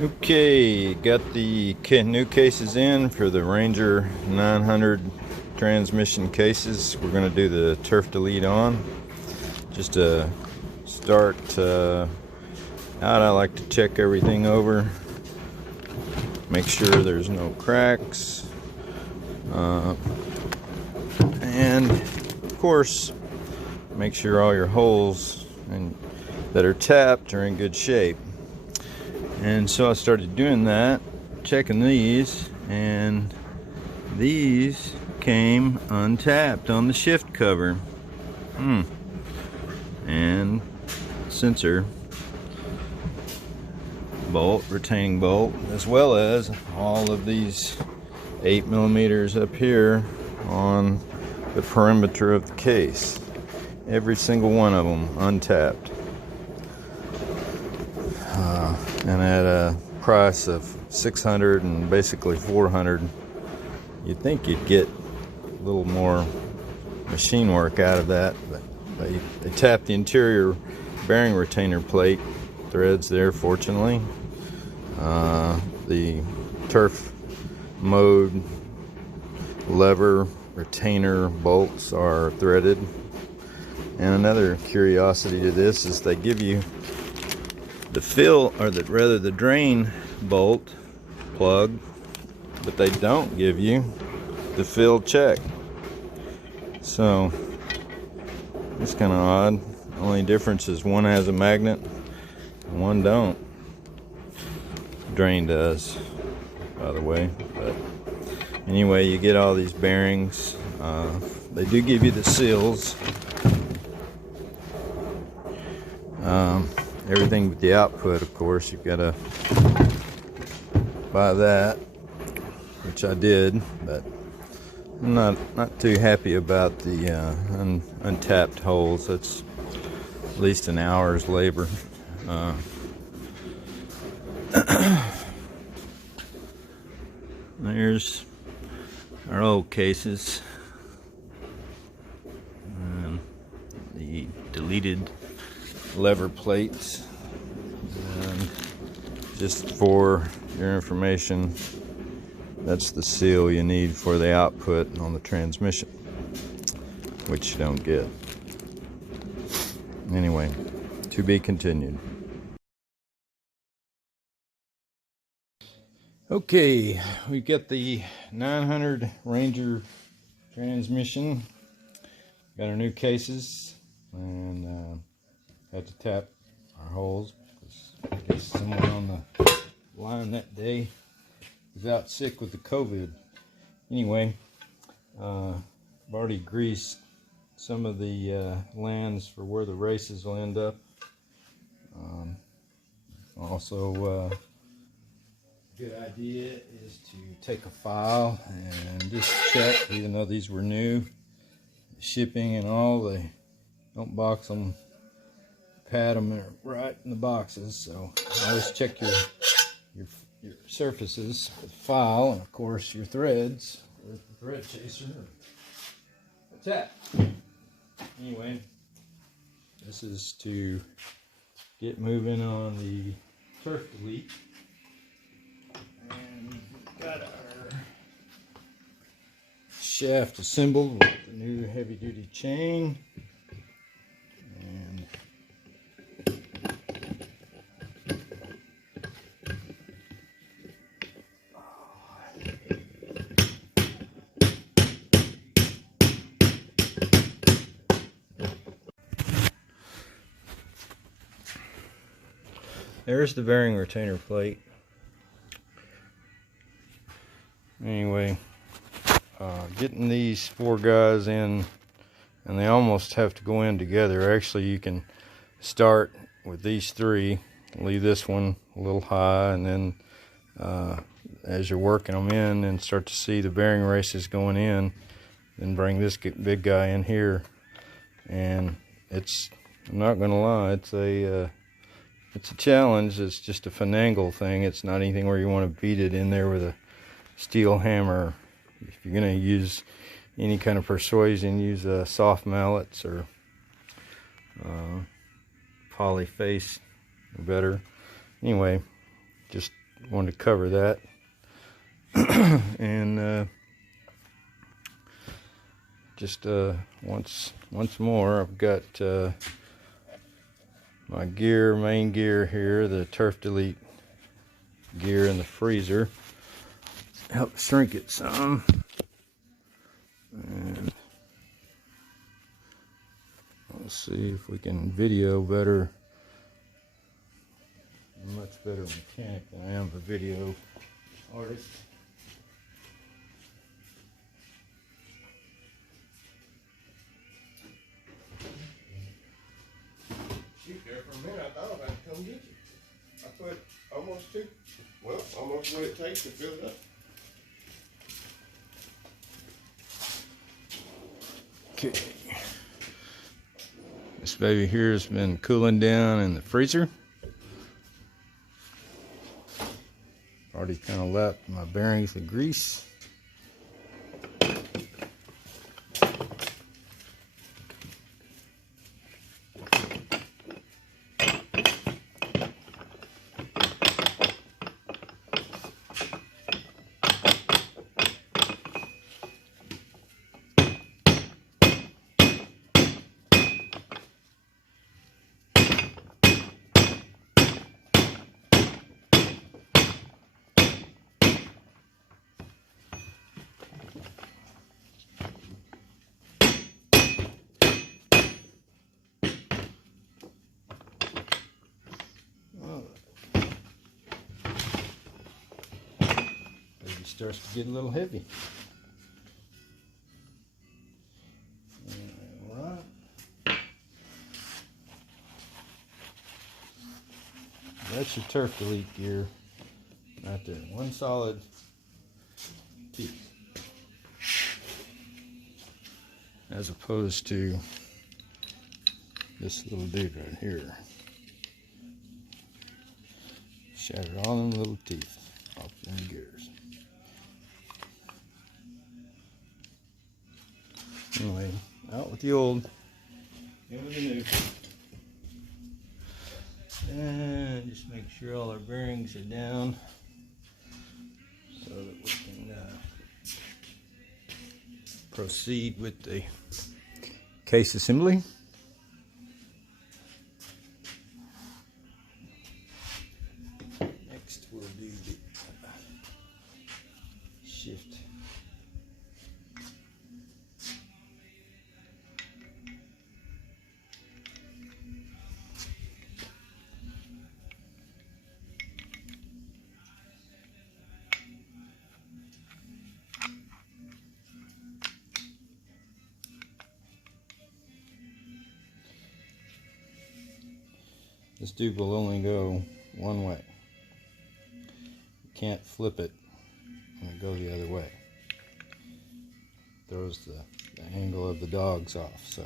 Okay, got the new cases in for the Ranger 900 transmission cases. We're going to do the turf delete on. Just to start out, I like to check everything over, make sure there's no cracks, and of course make sure all your holes that are tapped are in good shape. And so I started doing that, checking these, and these came untapped on the shift cover. And sensor bolt, retaining bolt, as well as all of these 8mm up here on the perimeter of the case. Every single one of them untapped. And at a price of $600 and basically $400, you'd think you'd get a little more machine work out of that, but they tapped the interior bearing retainer plate threads there, fortunately. The turf mode lever retainer bolts are threaded. And another curiosity to this is they give you the fill, or the drain bolt plug, but they don't give you the fill check. So it's kind of odd. The only difference is one has a magnet and one don't. Drain does, by the way. But anyway, you get all these bearings. They do give you the seals. Everything but the output, of course, you've got to buy that, which I did, but I'm not too happy about the untapped holes. That's at least an hour's labor. There's our old cases, the deleted lever plates. And just for your information, that's the seal you need for the output on the transmission, which you don't get. Anyway, to be continued. Okay, we got the 900 Ranger transmission. Got our new cases, and had to tap our holes because I guess someone on the line that day was out sick with the COVID. Anyway, I've already greased some of the lands for where the races will end up. Also, good idea is to take a file and just check, even though these were new, shipping and all, they don't box them, pad them right in the boxes. So always check your surfaces with file, and of course your threads with the thread chaser or a tap. Anyway, this is to get moving on the turf delete. And we've got our shaft assembled with the new heavy duty chain. And there's the bearing retainer plate. Anyway, getting these four guys in, and they almost have to go in together. Actually, you can start with these three, leave this one a little high, and then as you're working them in and start to see the bearing races going in, then bring this big guy in here. And it's, I'm not gonna lie, it's a challenge. It's just a finagle thing. It's not anything where you want to beat it in there with a steel hammer. If you're going to use any kind of persuasion, use soft mallets or poly face or better. Anyway, just wanted to cover that. And just once more, I've got my main gear here, the Turf Delete gear in the freezer. Help shrink it some. And let's see if we can video better. I'm a much better mechanic than I am a video artist. Shoot, there for a minute, I thought about to come get you. I put almost almost what it takes to fill it up. Okay. This baby here has been cooling down in the freezer. Already kind of lapped my bearings with grease. Starts to get a little heavy. Alright. That's your Turf Delete gear right there. One solid piece. As opposed to this little dude right here. Shattered all them little teeth off them gears. Anyway, out with the old, in with the new. And just make sure all our bearings are down so that we can proceed with the case assembly. Next we'll do the shift. This dude will only go one way. You can't flip it and go the other way. Throws the angle of the dogs off. So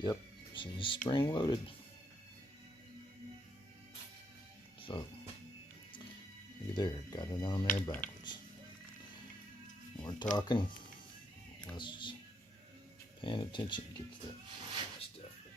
yep, she's spring loaded. So look at there, got it on there backwards. We're talking, let's just paying attention to get to that stuff there.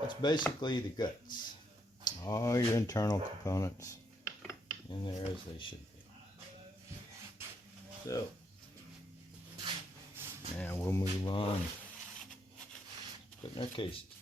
That's basically the guts. All your internal components in there as they should be. So, now we'll move on. Putting our cases together.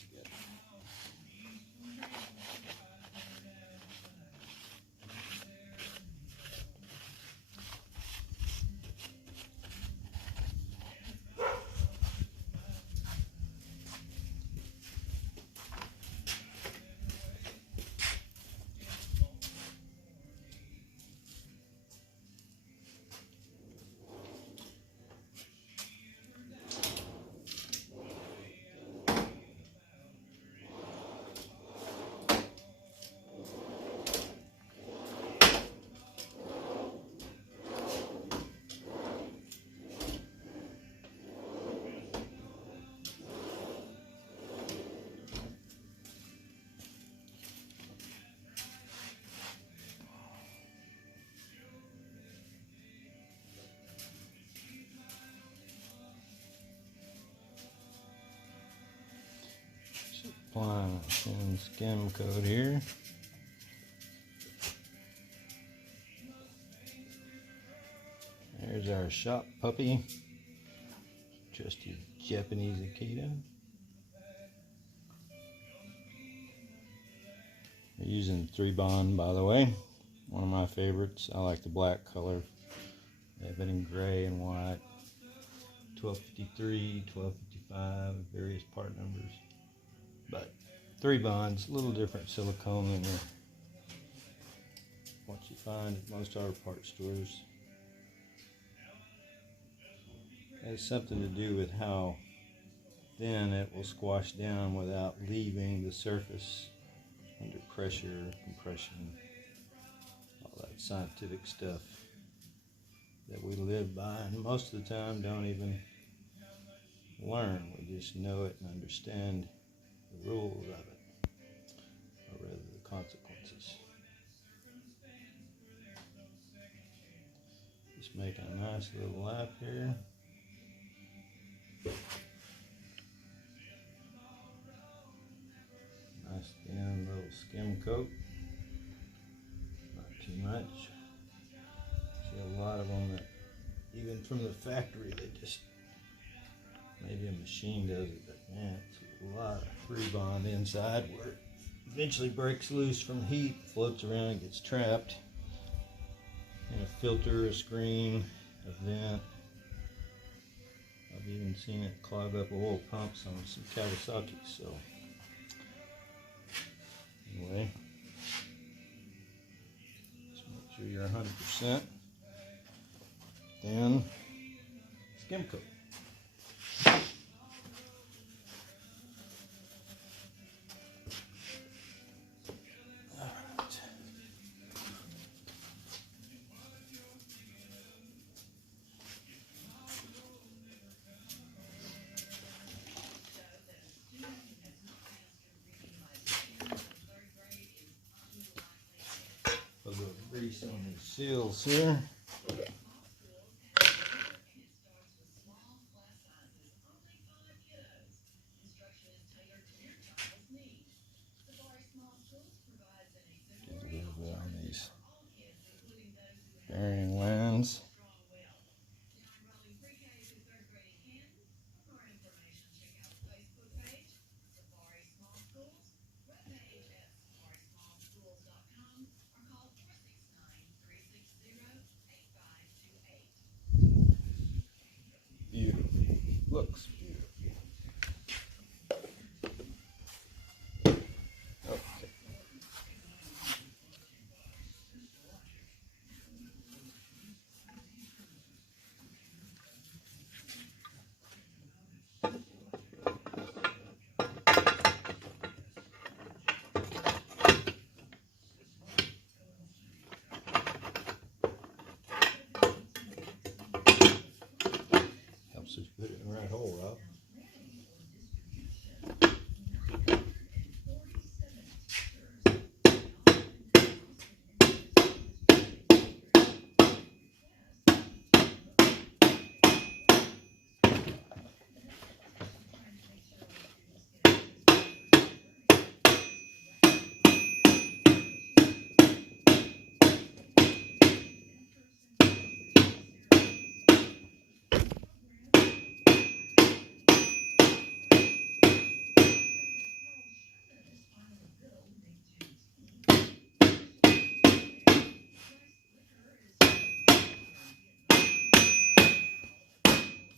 Applying a thin skim coat here. There's our shop puppy, trusty Japanese Akita. We're using 3-bond, by the way, one of my favorites. I like the black color. They have it in gray and white, 1253, 1255, various part numbers. But 3-bonds, a little different silicone than what you find at most auto parts stores. It has something to do with how thin it will squash down without leaving the surface under pressure, compression, all that scientific stuff that we live by and most of the time don't even learn. We just know it and understand the rules of it, or rather the consequences. Just making a nice little lap here. Nice thin little skim coat, not too much. See a lot of them that even from the factory they just, maybe a machine does it, but man, it's a lot of 3-bond inside where it eventually breaks loose from heat, floats around and gets trapped in a filter, a screen, a vent. I've even seen it clog up oil pumps on some Kawasaki. So anyway, just make sure you're 100%. Then skim coat. A little grease on the seals here. Get a little bit on these bearing lands.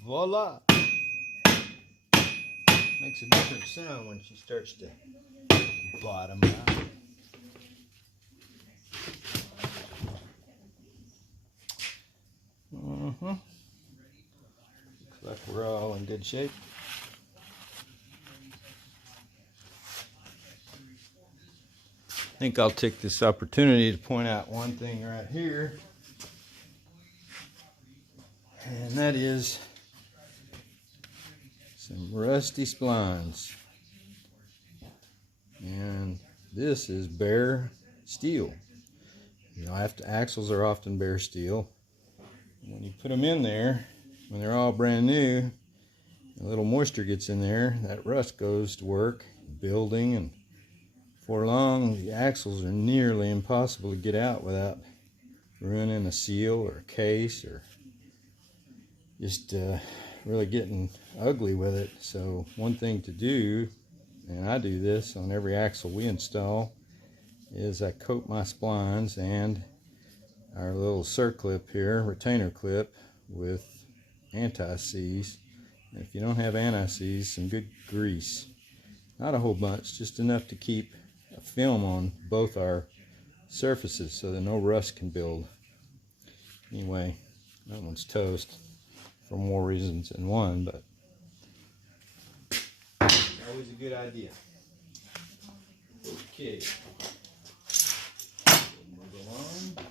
Voila! Makes a different sound when she starts to bottom out. Looks like we're all in good shape. I think I'll take this opportunity to point out one thing right here, and that is some rusty splines. And this is bare steel. You know, axles are often bare steel. And when you put them in there, when they're all brand new, a little moisture gets in there, that rust goes to work building, and before long the axles are nearly impossible to get out without ruining a seal or a case, or just really getting ugly with it. So one thing to do, and I do this on every axle we install, is I coat my splines and our little circlip here, retainer clip, with anti-seize. And if you don't have anti-seize, some good grease. Not a whole bunch, just enough to keep a film on both our surfaces so that no rust can build. Anyway, that one's toast for more reasons than one, but always a good idea. Okay. Move along.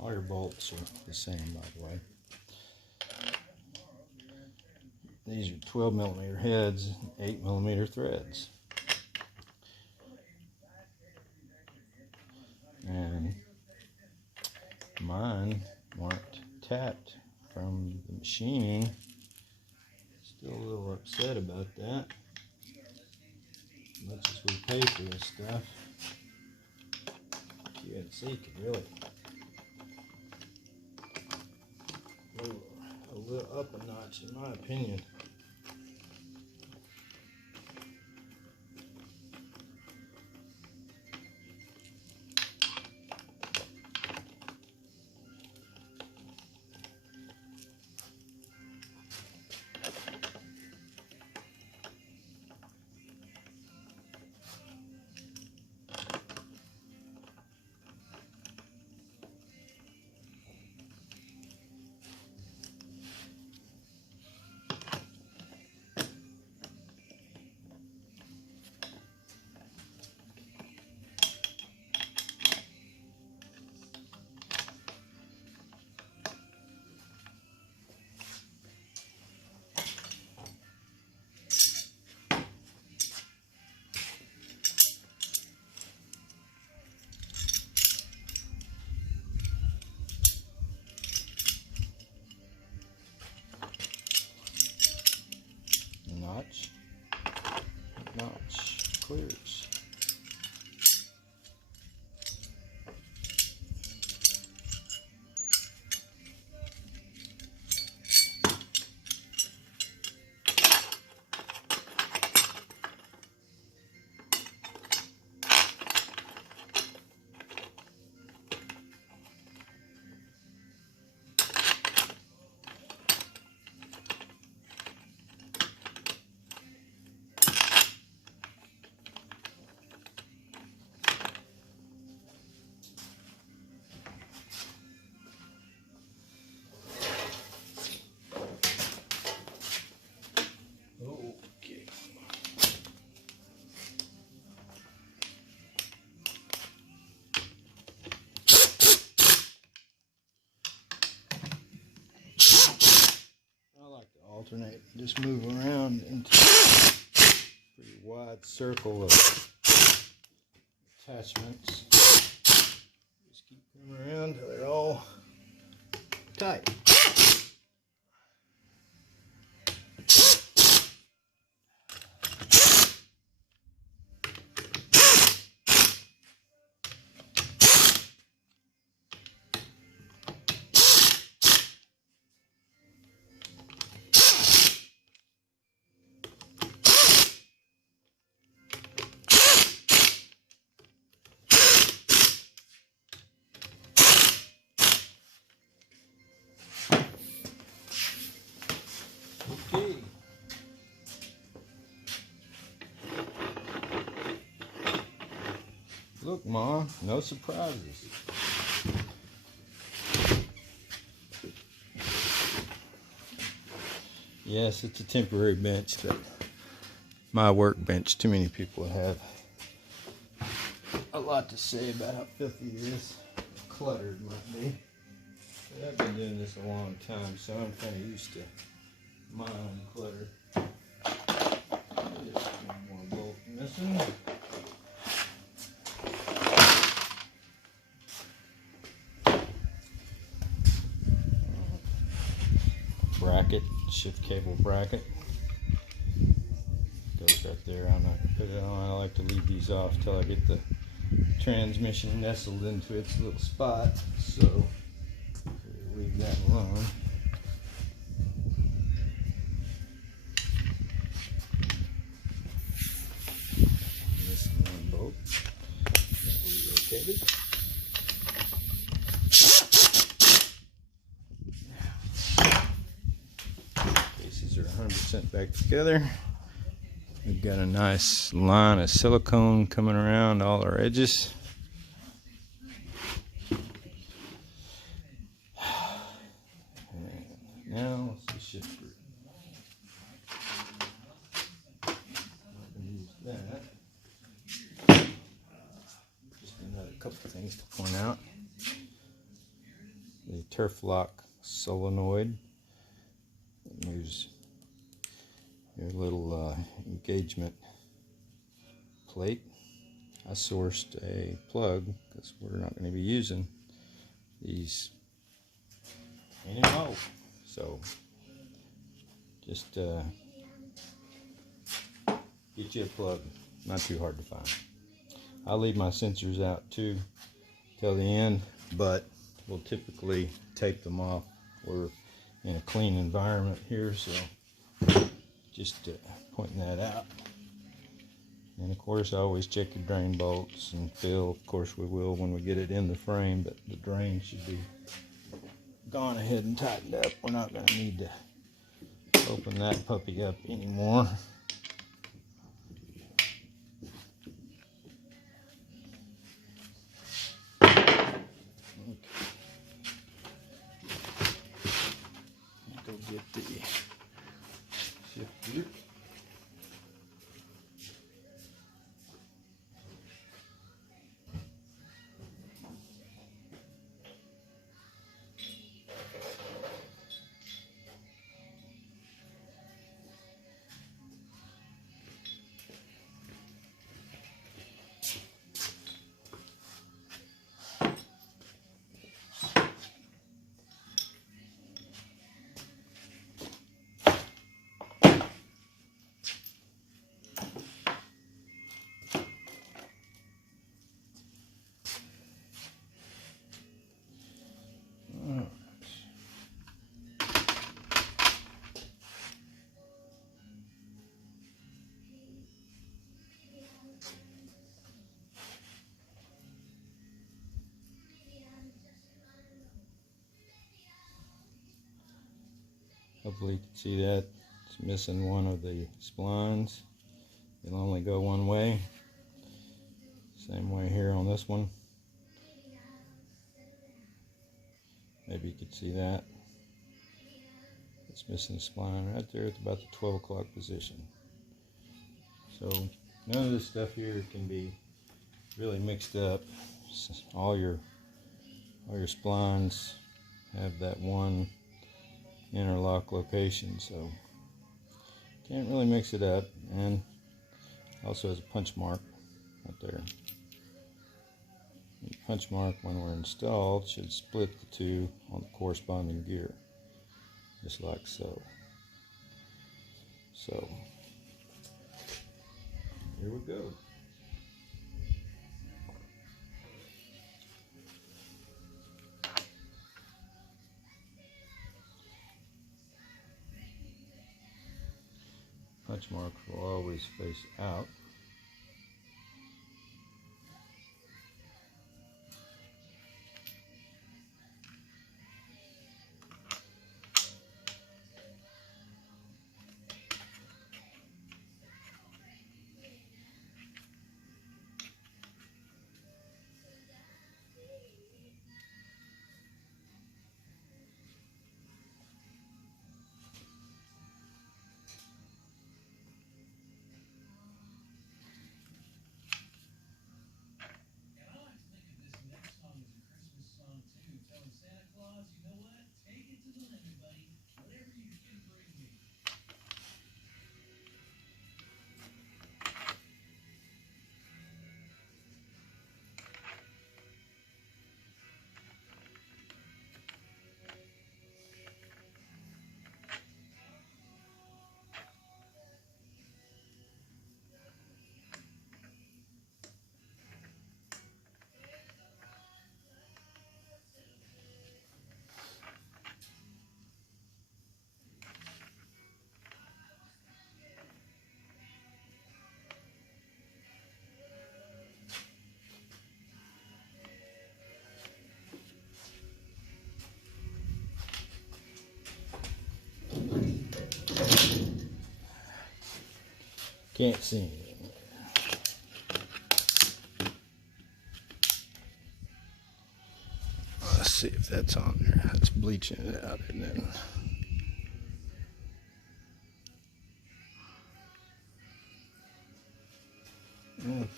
All your bolts are the same, by the way. These are 12mm heads, 8mm threads. And mine weren't tapped from the machine. Still a little upset about that. As much as we pay for this stuff, GNC could really go a little up a notch, in my opinion. alternate, just move around into a pretty wide circle of attachments. Just keep them around until they're all tight. Okay. Look, Ma, no surprises. Yes, it's a temporary bench, but my workbench. Too many people have a lot to say about how filthy it is. Cluttered might be. But I've been doing this a long time, so I'm kind of used to my own clutter. Just one more bolt missing. Bracket, shift cable bracket. Goes right there. I'm not gonna put it on. I like to leave these off till I get the transmission nestled into its little spot. So leave that alone. This one bolt relocated. Cases are 100% back together. We've got a nice line of silicone coming around all our edges. And now let's just shift through. Use that. Just another couple things to point out. The Turf Loc solenoid. It moves your little engagement plate. I sourced a plug because we're not going to be using these anymore. So just get you a plug. Not too hard to find. I'll leave my sensors out too till the end, but we'll typically tape them off. We're in a clean environment here, so just pointing that out. And of course, I always check your drain bolts and fill. Of course, we will when we get it in the frame, but the drain should be gone ahead and tightened up. We're not going to need to open that puppy up anymore. Okay. Go get the shift gear. Hopefully you can see that. It's missing one of the splines. It'll only go one way. Same way here on this one. Maybe you could see that. It's missing a spline right there at about the 12 o'clock position. So none of this stuff here can be really mixed up. All your splines have that one interlock location, so Can't really mix it up, and also has a punch mark right there. The punch mark, when we're installed, should split the two on the corresponding gear, just like so. So, here we go. Punch mark will always face out. Can't see anything. Let's see if that's on there. It's bleaching it out, isn't it? Okay.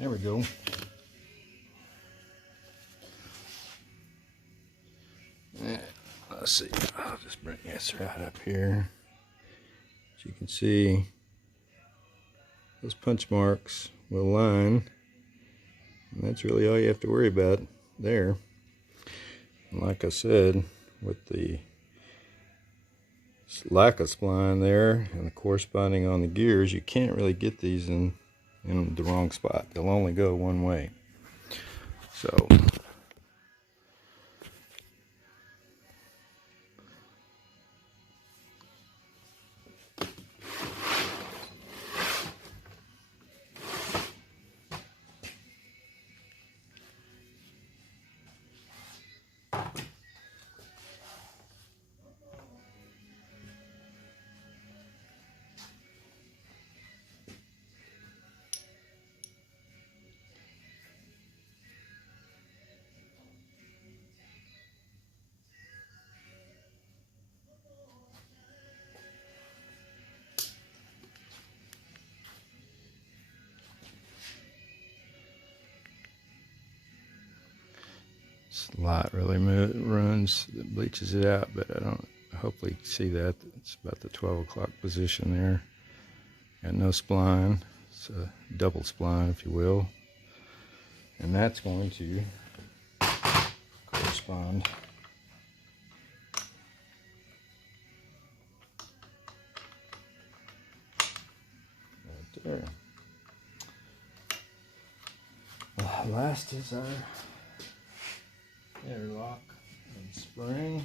There we go. Let's see. I'll just bring this right up here. As you can see, those punch marks will line, and that's really all you have to worry about there. And like I said, with the lack of spline there and the corresponding on the gears, you can't really get these in the wrong spot. They'll only go one way. So light really runs, it bleaches it out, but I don't hopefully see that. It's about the 12 o'clock position there. Got no spline. It's a double spline, if you will. And that's going to correspond last is our airlock and spring.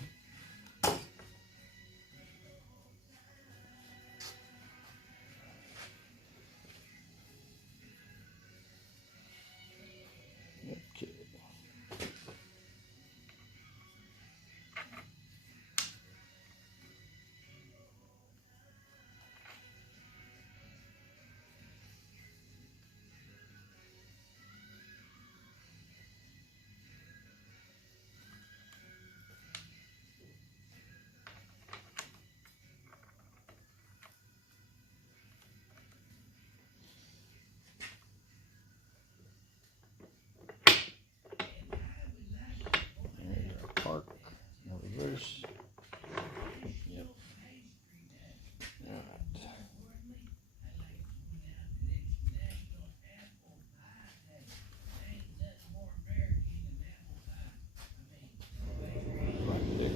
Okay. There's our park, our reverse. Yep. Alright. Right there.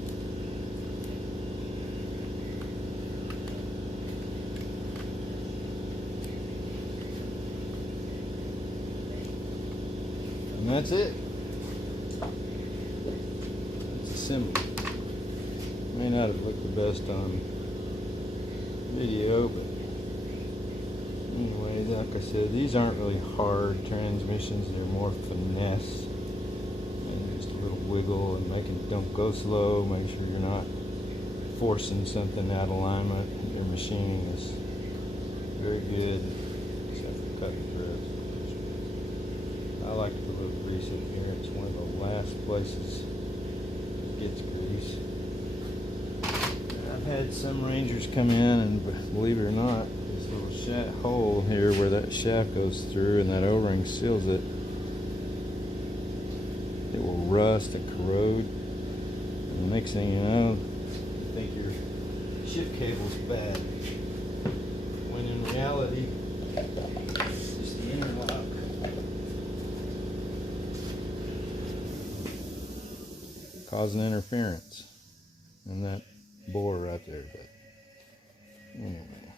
And that's it. It's assembly. May not have looked the best on video, but anyway, like I said, these aren't really hard transmissions. They're more finesse and just a little wiggle and making it don't go slow. Make sure you're not forcing something out of alignment. Your machining is very good, except for cutting threads. I like to put a little grease in here. It's one of the last places it gets grease. I've had some Rangers come in and, believe it or not, this little shaft hole here where that shaft goes through and that O-ring seals it, it will rust and corrode. And the next thing you know, you think your shift cable's bad, when in reality it's just the interlock. Causing interference in that bore right there. But anyway,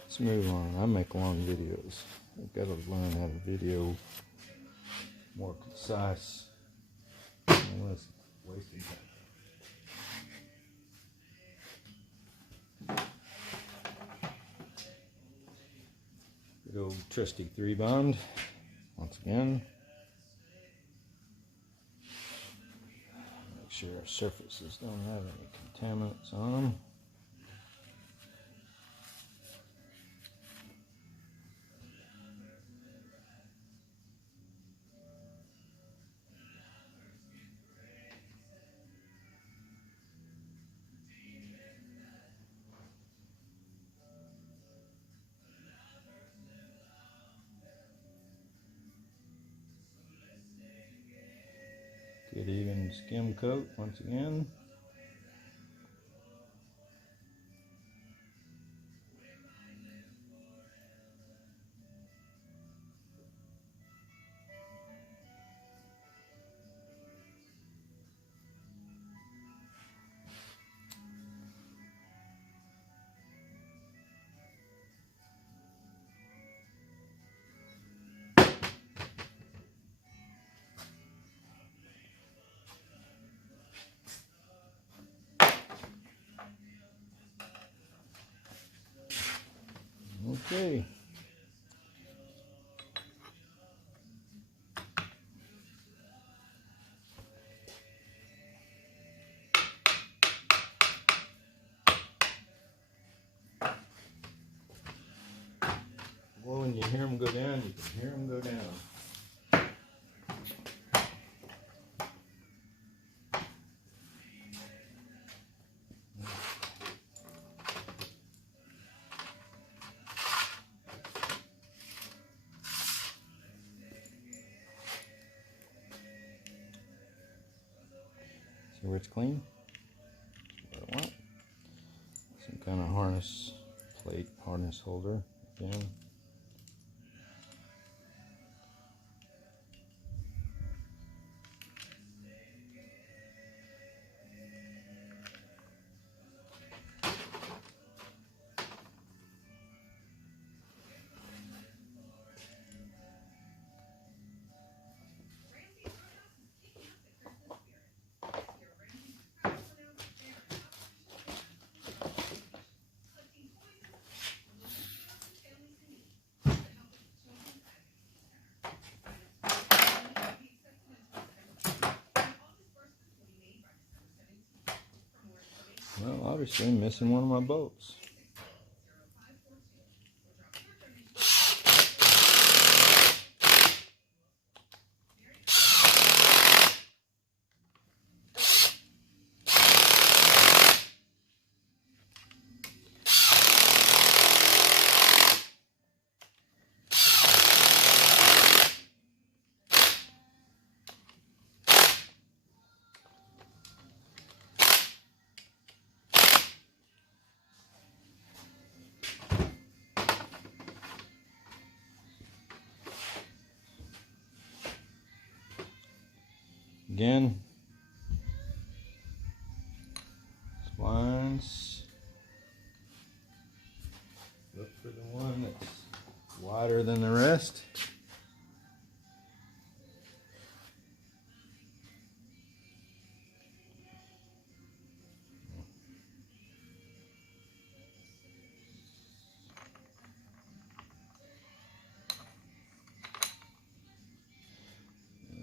let's move on. I make long videos. I've got to learn how to video more concise and less wasting time. Good old trusty 3-bond once again. Make sure our surfaces don't have any contaminants on them. Good even skim coat once again. Okay. Well, when you hear them go down, you can hear them go down. See where it's clean? That's what I want. Some kind of harness plate, harness holder again. obviously missing one of my bolts. Again, splines. Look for the one that's wider than the rest.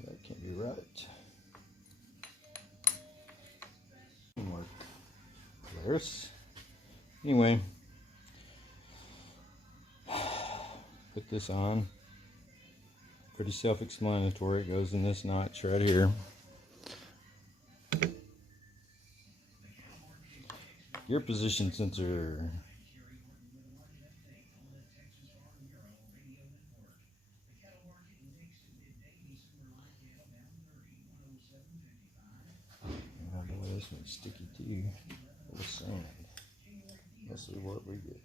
That can't be right. More Polaris. Anyway, put this on. Pretty self-explanatory. It goes in this notch right here. Gear position sensor. This one's sticky too. Full of sand. Let's see what we get.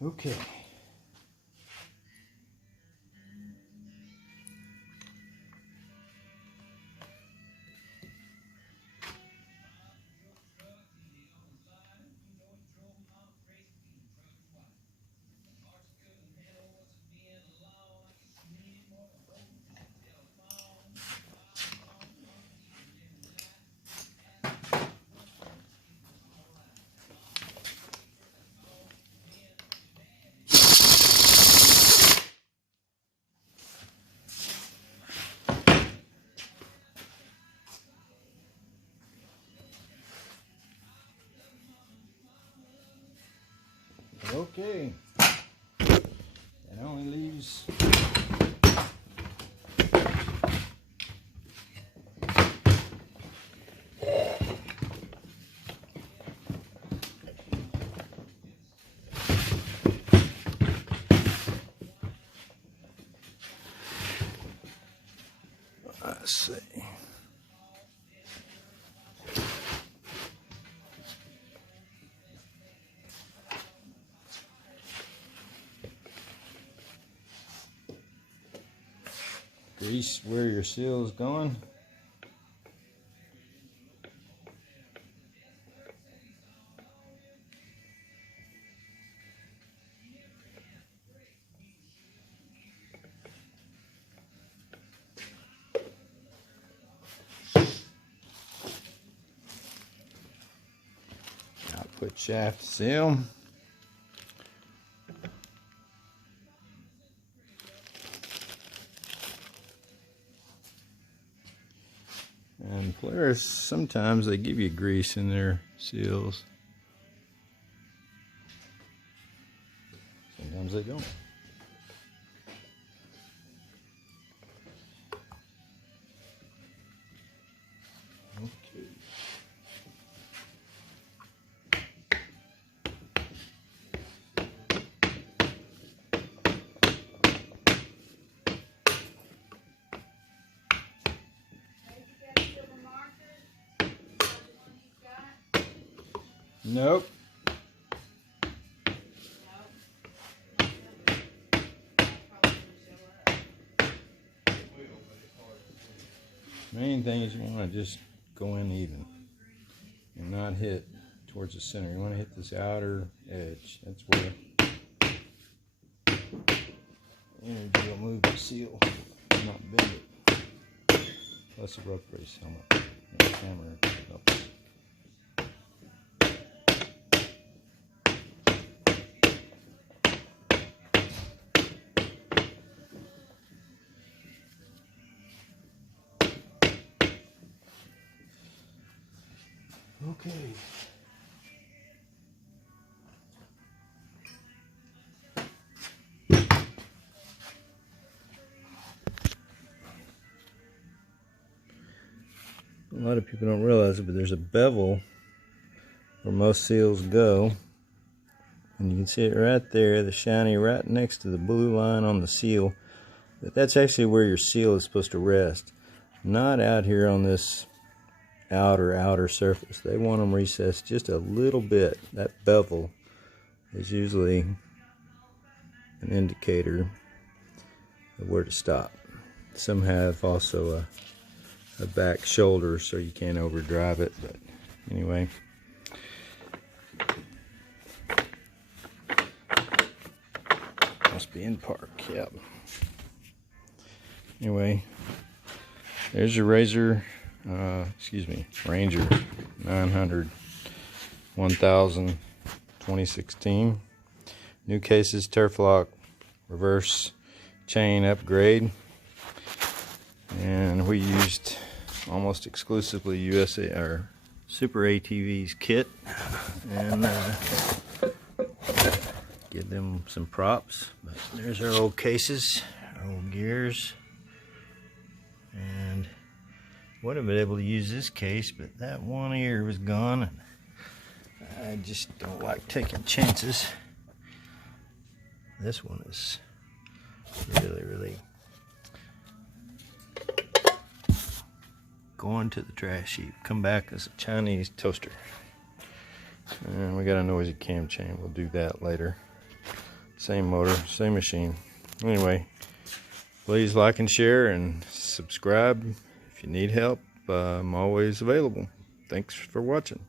Okay. Okay. That only leaves let's see. Grease where your seal is going. Output shaft seal. And Polaris, sometimes they give you grease in their seals. Sometimes they don't. Okay. Nope. Main thing is you want to just go in even and not hit towards the center. You want to hit this outer edge. That's where energy will move the seal, not bend it. Plus a rope race helmet and a camera helps. Okay. A lot of people don't realize it, but there's a bevel where most seals go. And you can see it right there, the shiny right next to the blue line on the seal. But that's actually where your seal is supposed to rest. Not out here on this outer surface. They want them recessed just a little bit. That bevel is usually an indicator of where to stop. Some have also a back shoulder so you can't overdrive it, but anyway. Must be in park, yep. Anyway, there's your Ranger 900 1000 2016. New cases, Turf Loc, reverse chain upgrade, and we used almost exclusively USA or Super ATV's kit, and give them some props. But there's our old cases, our old gears, and would have been able to use this case, but that one ear was gone, and I just don't like taking chances. This one is really going to the trash heap. Come back as a Chinese toaster. And we got a noisy cam chain. We'll do that later. Same motor, same machine. Anyway, please like and share and subscribe. If you need help, I'm always available. Thanks for watching.